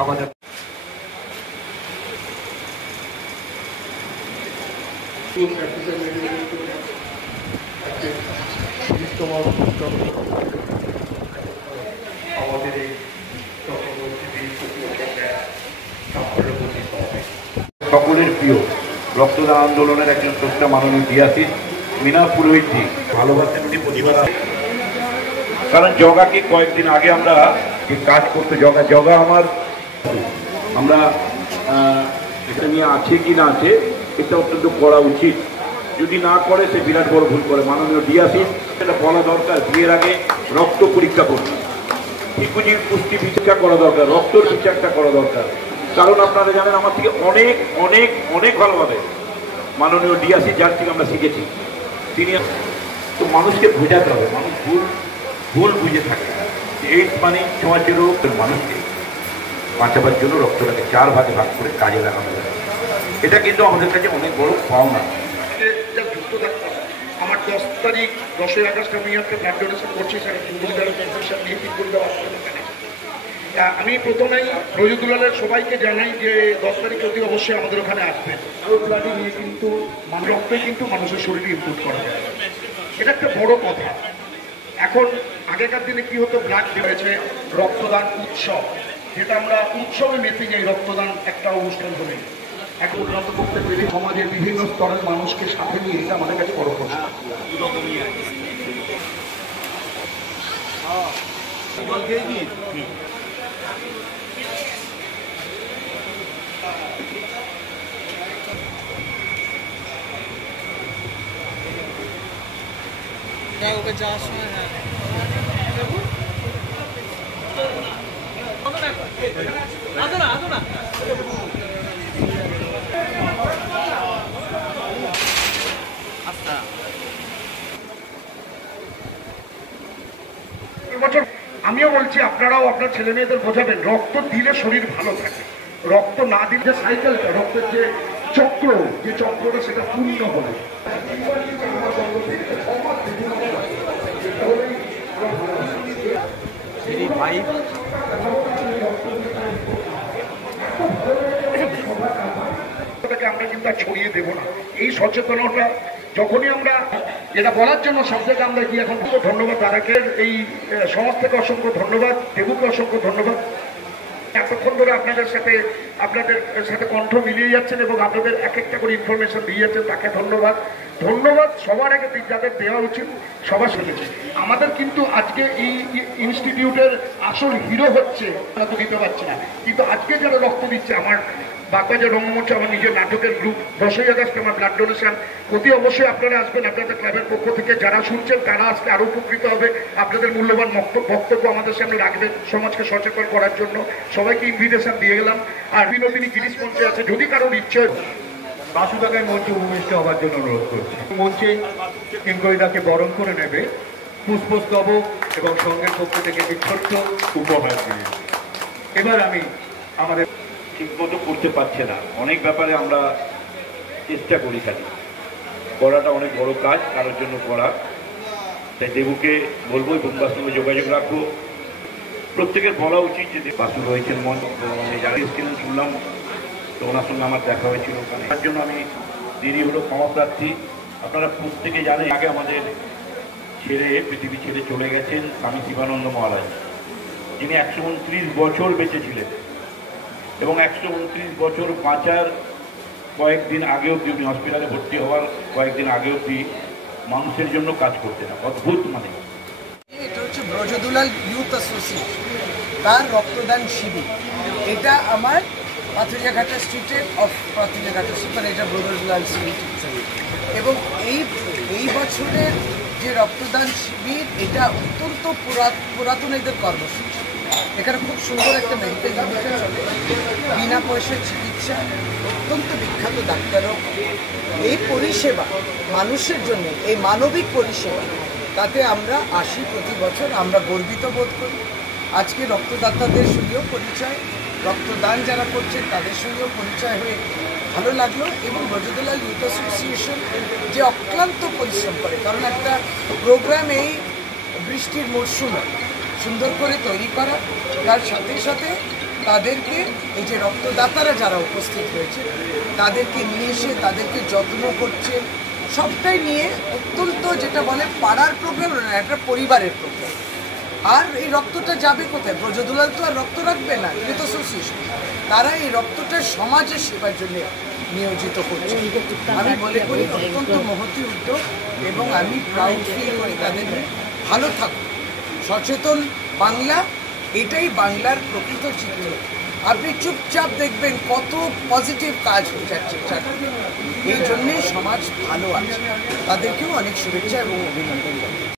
আমাদের এই সকলের প্রিয় রক্তদান আন্দোলনের একজন শ্রেষ্ঠা মাননীয় ডিয়াসিস মীনা পুরোহিতজি ভালোবাসেন উনি প্রতিভা। কারণ জগাকে কয়েকদিন আগে আমরা যে কাজ করতে জগা আমার আমরা এটা নিয়ে আছে কি না আছে এটা অত্যন্ত করা উচিত। যদি না করে সে বিরাট বড় ভুল করে। মাননীয় ডিয়াসিস এটা বলা দরকার, বিয়ের আগে রক্ত পরীক্ষা করবে, শিশুজির পুষ্টি বিচার করা দরকার, রক্তর বিচারটা করা দরকার। কারণ আপনারা জানেন আমার থেকে অনেক অনেক অনেক ভালোভাবে মাননীয় ডিয়াসিস যার থেকে আমরা শিখেছি তিনি তো মানুষকে বোঝাতে হবে। মানুষ ভুল বুঝে থাকে। এইডস মানে ছোঁয়াচে রোগ, মানুষকে বাঁচাবার জন্য রক্তটাকে 4 ভাগে ভাগ করে কাজে লাগানো যায়। এটা কিন্তু আমাদের কাছে অনেক বড় পাওনা। আমার 10 তারিখ 10ই আগস্ট আমি একটা ব্লাড ডোনেশন করছি স্যার, নিয়ে আমি প্রথমেই রোজুদুলালের সবাইকে জানাই যে 10 তারিখ অতি অবশ্যই আমাদের ওখানে আসবেন। ব্লাডে নিয়ে কিন্তু রক্তে কিন্তু মানুষের শরীরে ইমপ্রুভ করা যায়, এটা একটা বড় কথা। এখন আগেকার দিনে কি হতো, ব্লাড হয়েছে রক্তদান উৎসব, যেটা আমরা উৎসবে মেতে যাই রক্তদান একটা অনুষ্ঠান হলে। এখন উন্নত করতে পেরে সমাজের বিভিন্ন স্তরের মানুষকে সাথে নিয়ে এটা আমাদের কাছে বড় কথা। যাওয়ার সময় এবছর আমিও বলছি, আপনারাও আপনার ছেলে মেয়েদের বোঝাবেন, রক্ত দিলে শরীর ভালো থাকে, রক্ত না দিলে সাইকেলটা রক্তের যে চক্র, যে চক্রটা সেটা পূর্ণ হবে। আমরা কিন্তু আর ছড়িয়ে দেবো না। এই সচেতনতা যখনই আমরা এটা বলার জন্য সব জায়গায় আমরা গিয়ে এখন ধন্যবাদ দাদাকে, এই সমাজ থেকে অসংখ্য ধন্যবাদ, দেবুকে অসংখ্য ধন্যবাদ। এতক্ষণ ধরে আপনাদের সাথে কণ্ঠ মিলিয়ে যাচ্ছেন এবং আপনাদের এক একটা করে ইনফরমেশন দিয়ে যাচ্ছেন, তাকে ধন্যবাদ। ধন্যবাদ সবার আগে যাদের দেওয়া উচিত সবার শুনেছে। আমাদের কিন্তু আজকে এই ইনস্টিটিউটের আসল হিরো হচ্ছে, আমরা তো দিতে পারছি না, কিন্তু আজকে যারা রক্ত দিচ্ছে, আমার বাগবাজার রঙ্গমঞ্চ, আমার নিজের নাটকের গ্রুপ, 10ই আগস্ট আমার ব্লাড ডোনেশন, অতি অবশ্যই আপনারা আসবেন। আপনাদের ক্লাবের পক্ষ থেকে যারা শুনছেন তারা আজকে আরো উপকৃত হবে, আপনাদের মূল্যবান বক্তব্য আমাদের সামনে রাখবেন সমাজকে সচেতন করার জন্য। সবাইকে ইনভিটেশন দিয়ে গেলাম। আর বিনোদিনী গিরিশ মঞ্চে আছে, যদি কারোর ইচ্ছে বাসুদাকায় মঞ্চে উপবিষ্ট হওয়ার জন্য অনুরোধ করছি। মঞ্চে কিঙ্করিদাকে বরণ করে নেবে পুষ্পস্তবক এবং সঙ্গের পক্ষ থেকে একটি ছোট্ট উপহার দিয়ে। এবার আমি আমাদের ঠিকমতো করতে পারছে না, অনেক ব্যাপারে আমরা চেষ্টা করি, থাকি করাটা অনেক বড় কাজ, কারোর জন্য করা। তাই দেবুকে বলবো এবং বাসুকে যোগাযোগ রাখবো। প্রত্যেকের বলা উচিত যে বাসু রয়েছেন মন, যারা এসেছিলেন শুনলাম, তো ওনার সঙ্গে আমার দেখা হয়েছিল ওখানে। তার জন্য আমি দেরি হলো, ক্ষমা প্রার্থী। আপনারা প্রত্যেকে জানেন আগে আমাদের পৃথিবী ছেড়ে চলে গেছেন স্বামী শিবানন্দ মহারাজ, যিনি 129 বছর বেঁচে ছিলেন এবং 129 বছর বাঁচার কয়েকদিন আগে অব্দি, উনি হসপিটালে ভর্তি হওয়ার কয়েকদিন আগে অব্দি মানুষের জন্য কাজ করতেন। অদ্ভুত। মানে এটা হচ্ছে ব্রজদুলাল ইউথ অ্যাসোসিয়েশন, তার রক্তদান শিবির। এটা আমার পাথুরিয়াঘাটা স্ট্রিটের পাথুরিয়াঘাটা স্ট্রিট, মানে এটা ব্রজদুলাল স্ট্রিট। এবং এই বছরের যে রক্তদান শিবির, এটা অত্যন্ত পুরাতন এদের কর্মসূচি। এখানে খুব সুন্দর একটা মেডিকেল ইউনিট চলে, বিনা পয়সায় চিকিৎসা, অত্যন্ত বিখ্যাত ডাক্তারও। এই পরিষেবা মানুষের জন্য, এই মানবিক পরিষেবা, তাতে আমরা আসি প্রতি বছর, আমরা গর্বিত বোধ করি। আজকে রক্তদাতাদের সঙ্গেও পরিচয়, রক্তদান যারা করছেন তাদের সঙ্গেও পরিচয় হয়ে ভালো লাগলো। এবং ব্রজদুলাল ইউথ অ্যাসোসিয়েশন যে অক্লান্ত পরিশ্রম করে, কারণ একটা প্রোগ্রাম এই বৃষ্টির মরশুমে সুন্দর করে তৈরি করা, তার সাথে সাথে তাদেরকে এই যে রক্তদাতারা যারা উপস্থিত হয়েছে তাদেরকে নিয়ে এসে তাদেরকে যত্ন করছে, সবটাই নিয়ে অত্যন্ত যেটা বলে পাড়ার প্রোগ্রাম না, একটা পরিবারের প্রোগ্রাম। আর এই রক্তটা যাবে কোথায়? ব্রজদুলাল তো আর রক্ত রাখবে না, ইউথ অ্যাসোসিয়েশন তারা এই রক্তটা সমাজের সেবার জন্য নিয়োজিত করছে। আমি মনে করি অত্যন্ত মহতী উদ্যোগ এবং আমি প্রাউড ফিল করি তাদের নিয়ে। ভালো থাকুন, সচেতন বাংলা, এটাই বাংলার প্রকৃত চিত্র। আপনি চুপচাপ দেখবেন কত পজিটিভ কাজ হয়ে যাচ্ছে চারদিকে, এই জন্যেই সমাজ ভালো আছে। তাদেরকেও অনেক শুভেচ্ছা এবং অভিনন্দন জানাই।